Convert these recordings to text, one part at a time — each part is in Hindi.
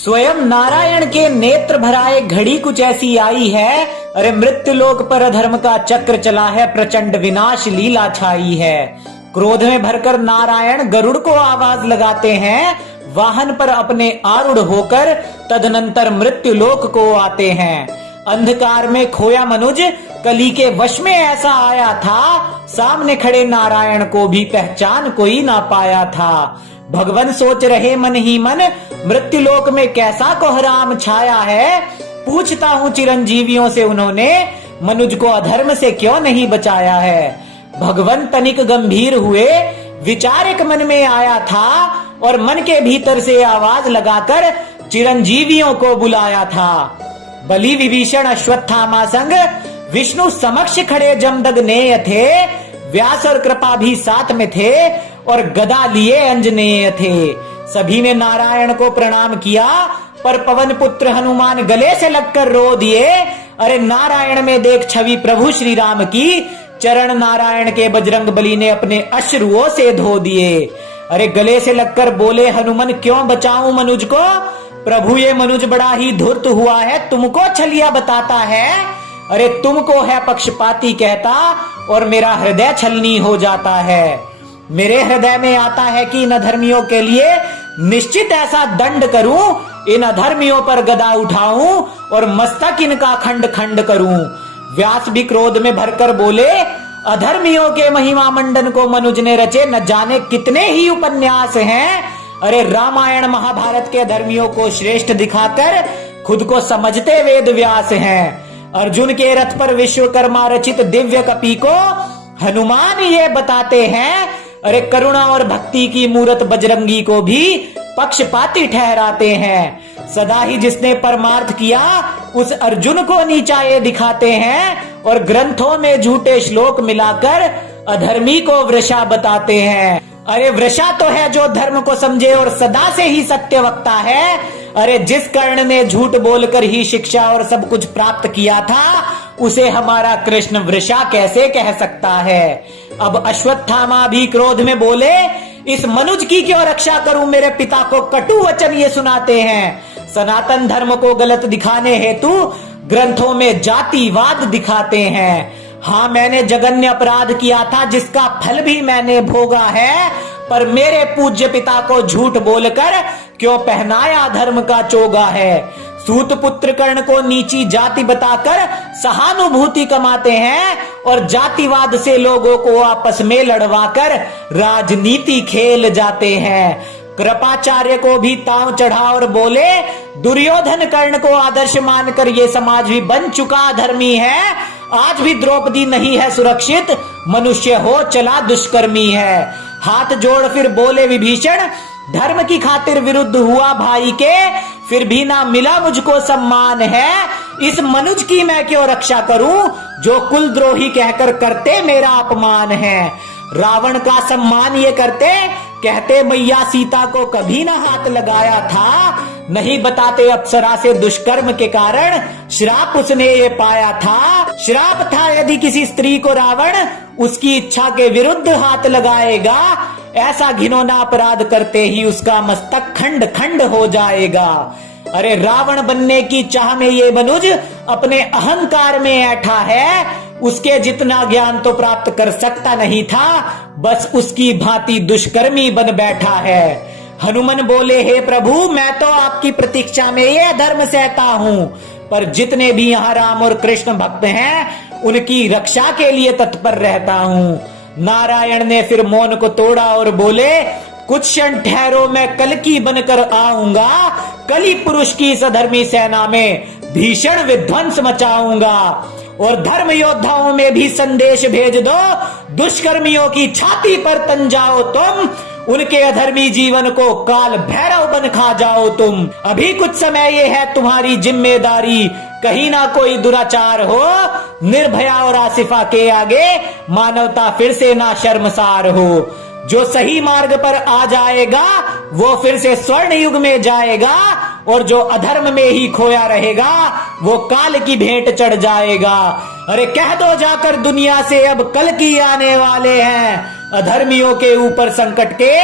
स्वयं नारायण के नेत्र भराए घड़ी कुछ ऐसी आई है। अरे मृत्यु लोक पर अधर्म का चक्र चला है, प्रचंड विनाश लीला छाई है। क्रोध में भरकर नारायण गरुड़ को आवाज लगाते हैं, वाहन पर अपने आरूढ़ होकर तदनंतर मृत्यु लोक को आते हैं। अंधकार में खोया मनुज कली के वश में ऐसा आया था, सामने खड़े नारायण को भी पहचान कोई ना पाया था। भगवान सोच रहे मन ही मन, मृत्यु लोक में कैसा कोहराम छाया है। पूछता हूँ चिरंजीवियों से, उन्होंने मनुज को अधर्म से क्यों नहीं बचाया है। भगवान तनिक गंभीर हुए, विचार एक मन में आया था और मन के भीतर से आवाज लगाकर चिरंजीवियों को बुलाया था। बलि विभीषण अश्वत्थामा संग विष्णु समक्ष खड़े जमदग्नेय थे, व्यास और कृपा भी साथ में थे और गदा लिए अंजनेय थे। सभी ने नारायण को प्रणाम किया, पर पवन पुत्र हनुमान गले से लगकर रो दिए। अरे नारायण में देख छवि प्रभु श्री राम की, चरण नारायण के बजरंग बली ने अपने अश्रुओं से धो दिए। अरे गले से लगकर बोले हनुमान, क्यों बचाऊं मनुज को। प्रभु ये मनुज बड़ा ही धूर्त हुआ है, तुमको छलिया बताता है। अरे तुमको है पक्षपाती कहता और मेरा हृदय छलनी हो जाता है। मेरे हृदय में आता है कि इन अधर्मियों के लिए निश्चित ऐसा दंड करूं, इन अधर्मियों पर गदा उठाऊं और मस्तक इनका खंड खंड करूं। व्यास भी क्रोध में भरकर बोले, अधर्मियों के महिमा मंडन को मनुज ने रचे न जाने कितने ही उपन्यास हैं। अरे रामायण महाभारत के अधर्मियों को श्रेष्ठ दिखाकर खुद को समझते वेद व्यास हैं। अर्जुन के रथ पर विश्वकर्मा रचित दिव्य कपि को हनुमान ये बताते हैं। अरे करुणा और भक्ति की मूरत बजरंगी को भी पक्षपाती ठहराते हैं। सदा ही जिसने परमार्थ किया उस अर्जुन को नीचा ये दिखाते हैं और ग्रंथों में झूठे श्लोक मिलाकर अधर्मी को वृषा बताते हैं। अरे वृषा तो है जो धर्म को समझे और सदा से ही सत्य वक्ता है। अरे जिस कर्ण ने झूठ बोलकर ही शिक्षा और सब कुछ प्राप्त किया था, उसे हमारा कृष्ण वृषा कैसे कह सकता है। अब अश्वत्थामा भी क्रोध में बोले, इस मनुज की क्यों रक्षा करूं, मेरे पिता को कटु वचन ये सुनाते हैं। सनातन धर्म को गलत दिखाने हेतु ग्रंथों में जातिवाद दिखाते हैं। हाँ मैंने जघन्य अपराध किया था जिसका फल भी मैंने भोगा है, पर मेरे पूज्य पिता को झूठ बोलकर क्यों पहनाया धर्म का चोगा है। सूत पुत्र कर्ण को नीची जाति बताकर सहानुभूति कमाते हैं और जातिवाद से लोगों को आपस में लड़वाकर राजनीति खेल जाते हैं। कृपाचार्य को भी ताव चढ़ा और बोले, दुर्योधन कर्ण को आदर्श मानकर ये समाज भी बन चुका धर्मी है। आज भी द्रौपदी नहीं है सुरक्षित, मनुष्य हो चला दुष्कर्मी है। हाथ जोड़ फिर बोले विभीषण, धर्म की खातिर विरुद्ध हुआ भाई के, फिर भी ना मिला मुझको सम्मान है। इस मनुज की मैं क्यों रक्षा करूं, जो कुलद्रोही कहकर करते मेरा अपमान है। रावण का सम्मान ये करते, कहते मैया सीता को कभी ना हाथ लगाया था। नहीं बताते अप्सरा से दुष्कर्म के कारण श्राप उसने ये पाया था। श्राप था यदि किसी स्त्री को रावण उसकी इच्छा के विरुद्ध हाथ लगाएगा, ऐसा घिनौना अपराध करते ही उसका मस्तक खंड खंड हो जाएगा। अरे रावण बनने की चाह में ये मनुज अपने अहंकार में ऐठा है, उसके जितना ज्ञान तो प्राप्त कर सकता नहीं था, बस उसकी भांति दुष्कर्मी बन बैठा है। हनुमान बोले, हे प्रभु मैं तो आपकी प्रतीक्षा में ये धर्म सहता हूँ, पर जितने भी यहाँ राम और कृष्ण भक्त हैं उनकी रक्षा के लिए तत्पर रहता हूँ। नारायण ने फिर मौन को तोड़ा और बोले, कुछ क्षण ठहरो, मैं कल्कि बनकर आऊंगा। कली पुरुष की सधर्मी सेना में भीषण विध्वंस मचाऊंगा और धर्म योद्धाओं में भी संदेश भेज दो, दुष्कर्मियों की छाती पर तन जाओ तुम, उनके अधर्मी जीवन को काल भैरव बन खा जाओ तुम। अभी कुछ समय ये है तुम्हारी जिम्मेदारी, कहीं ना कोई दुराचार हो, निर्भया और आसिफा के आगे मानवता फिर से ना शर्मसार हो। जो सही मार्ग पर आ जाएगा वो फिर से स्वर्ण युग में जाएगा और जो अधर्म में ही खोया रहेगा वो काल की भेंट चढ़ जाएगा। अरे कह दो जाकर दुनिया से अब कल की आने वाले हैं, अधर्मियों के ऊपर संकट के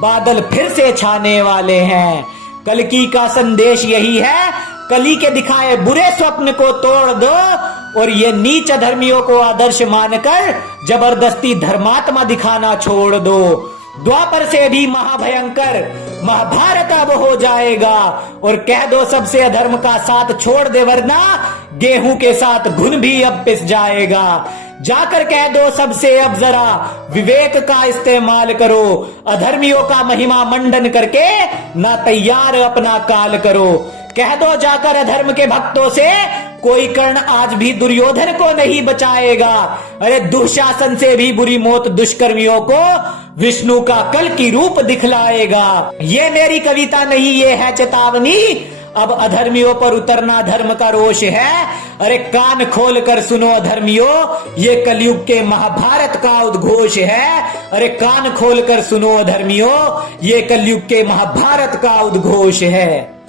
बादल फिर से छाने वाले हैं। कल्कि का संदेश यही है, कली के दिखाए बुरे स्वप्न को तोड़ दो और ये नीच धर्मियों को आदर्श मानकर जबरदस्ती धर्मात्मा दिखाना छोड़ दो। द्वापर से भी महाभयंकर महाभारत अब हो जाएगा और कह दो सबसे अधर्म का साथ छोड़ दे, वरना गेहूं के साथ घुन भी अब पिस जाएगा। जाकर कह दो सबसे अब जरा विवेक का इस्तेमाल करो, अधर्मियों का महिमा मंडन करके ना तैयार अपना काल करो। कह दो जाकर अधर्म के भक्तों से कोई कर्ण आज भी दुर्योधन को नहीं बचाएगा। अरे दुशासन से भी बुरी मौत दुष्कर्मियों को विष्णु का कल की रूप दिखलाएगा। ये मेरी कविता नहीं, ये है चेतावनी, अब अधर्मियों पर उतरना धर्म का रोष है। अरे कान खोल कर सुनो अधर्मियों, ये कलयुग के महाभारत का उद्घोष है। अरे कान खोल कर सुनो अधर्मियों, ये कलयुग के महाभारत का उद्घोष है।